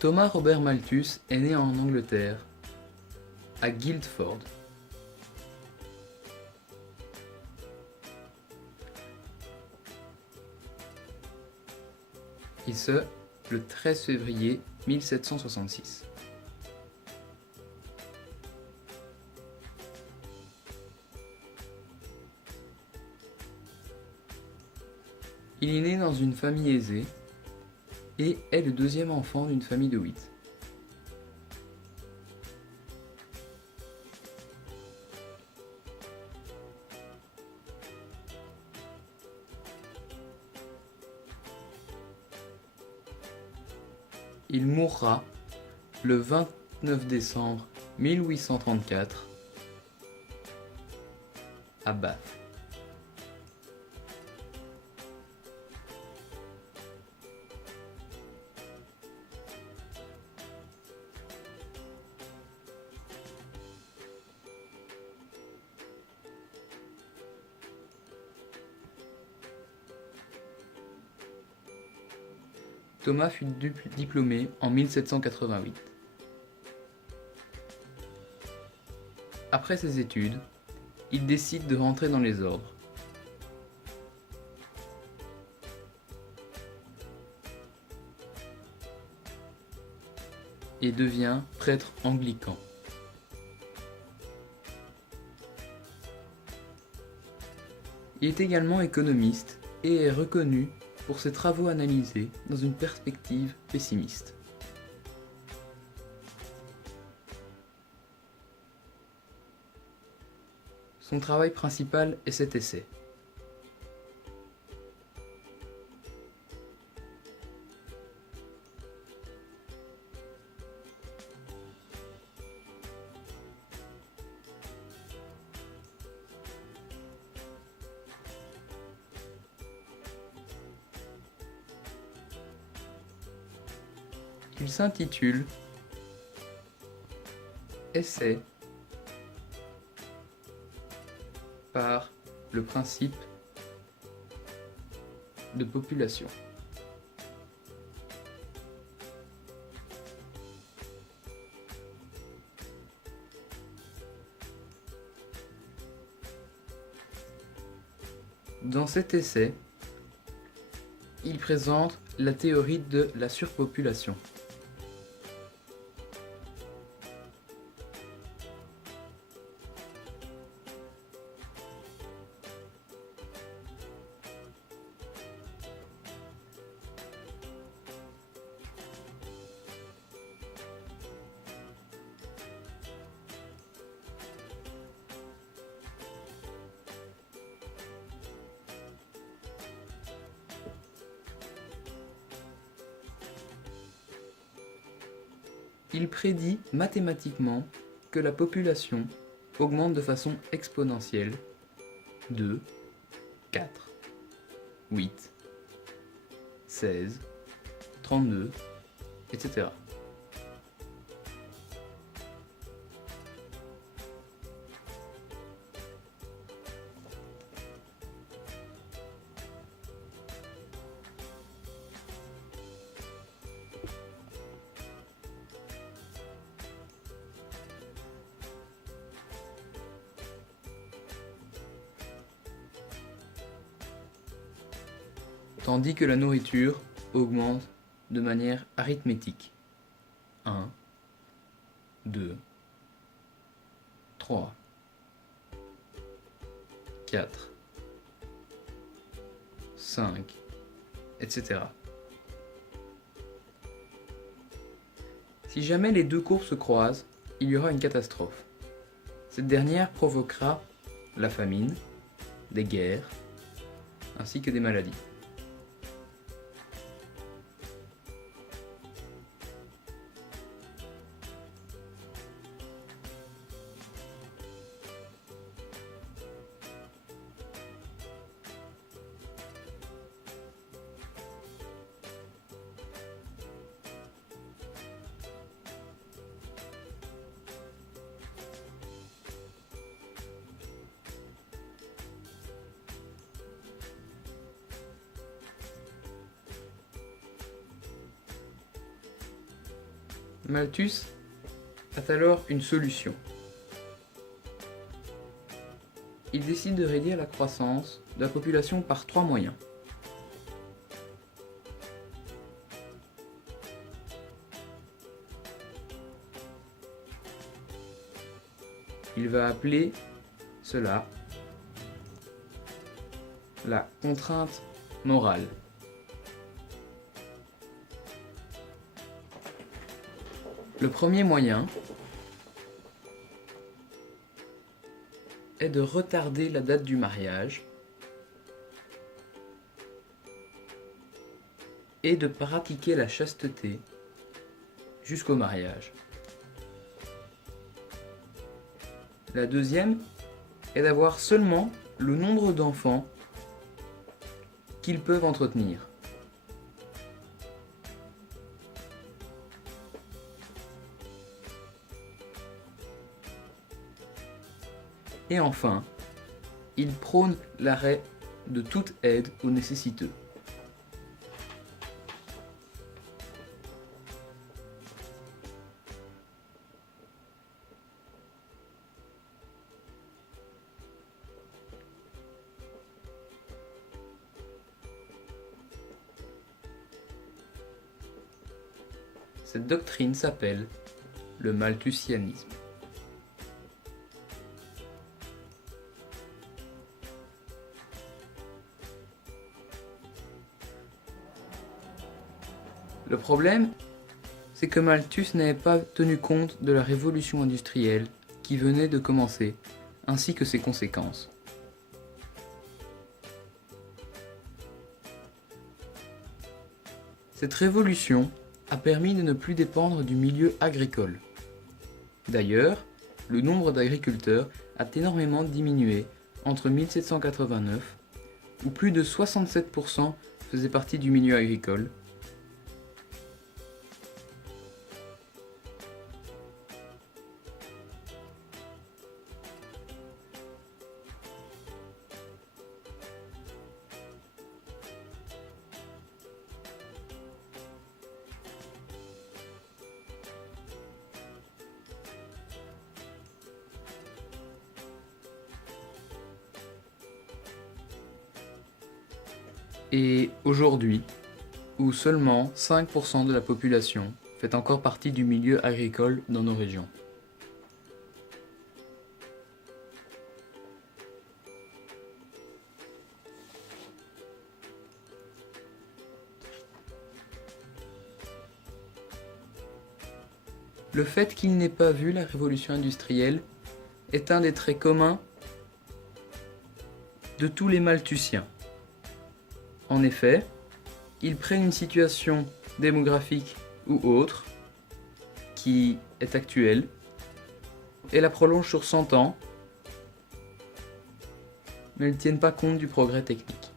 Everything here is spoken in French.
Thomas Robert Malthus est né en Angleterre, à Guildford. Et ce, le 13 février 1766. Il est né dans une famille aisée et est le deuxième enfant d'une famille de 8. Il mourra le 29 décembre 1834 à Bath. Thomas fut diplômé en 1788. Après ses études, il décide de rentrer dans les ordres. Et devient prêtre anglican. Il est également économiste et est reconnu pour ses travaux analysés dans une perspective pessimiste. Son travail principal est cet essai. Il s'intitule Essai par le principe de population. Dans cet essai, il présente la théorie de la surpopulation. Il prédit mathématiquement que la population augmente de façon exponentielle 2, 4, 8, 16, 32, etc. Tandis que la nourriture augmente de manière arithmétique. 1, 2, 3, 4, 5, etc. Si jamais les deux courbes se croisent, il y aura une catastrophe. Cette dernière provoquera la famine, des guerres, ainsi que des maladies. Malthus a alors une solution. Il décide de réduire la croissance de la population par 3 moyens. Il va appeler cela la contrainte morale. Le premier moyen est de retarder la date du mariage et de pratiquer la chasteté jusqu'au mariage. La deuxième est d'avoir seulement le nombre d'enfants qu'ils peuvent entretenir. Et enfin, il prône l'arrêt de toute aide aux nécessiteux. Cette doctrine s'appelle le malthusianisme. Le problème, c'est que Malthus n'avait pas tenu compte de la révolution industrielle qui venait de commencer, ainsi que ses conséquences. Cette révolution a permis de ne plus dépendre du milieu agricole. D'ailleurs, le nombre d'agriculteurs a énormément diminué entre 1789, où plus de 67% faisaient partie du milieu agricole, et aujourd'hui, où seulement 5% de la population fait encore partie du milieu agricole dans nos régions. Le fait qu'il n'ait pas vu la révolution industrielle est un des traits communs de tous les malthusiens. En effet, ils prennent une situation démographique ou autre qui est actuelle et la prolongent sur 100 ans, mais ils ne tiennent pas compte du progrès technique.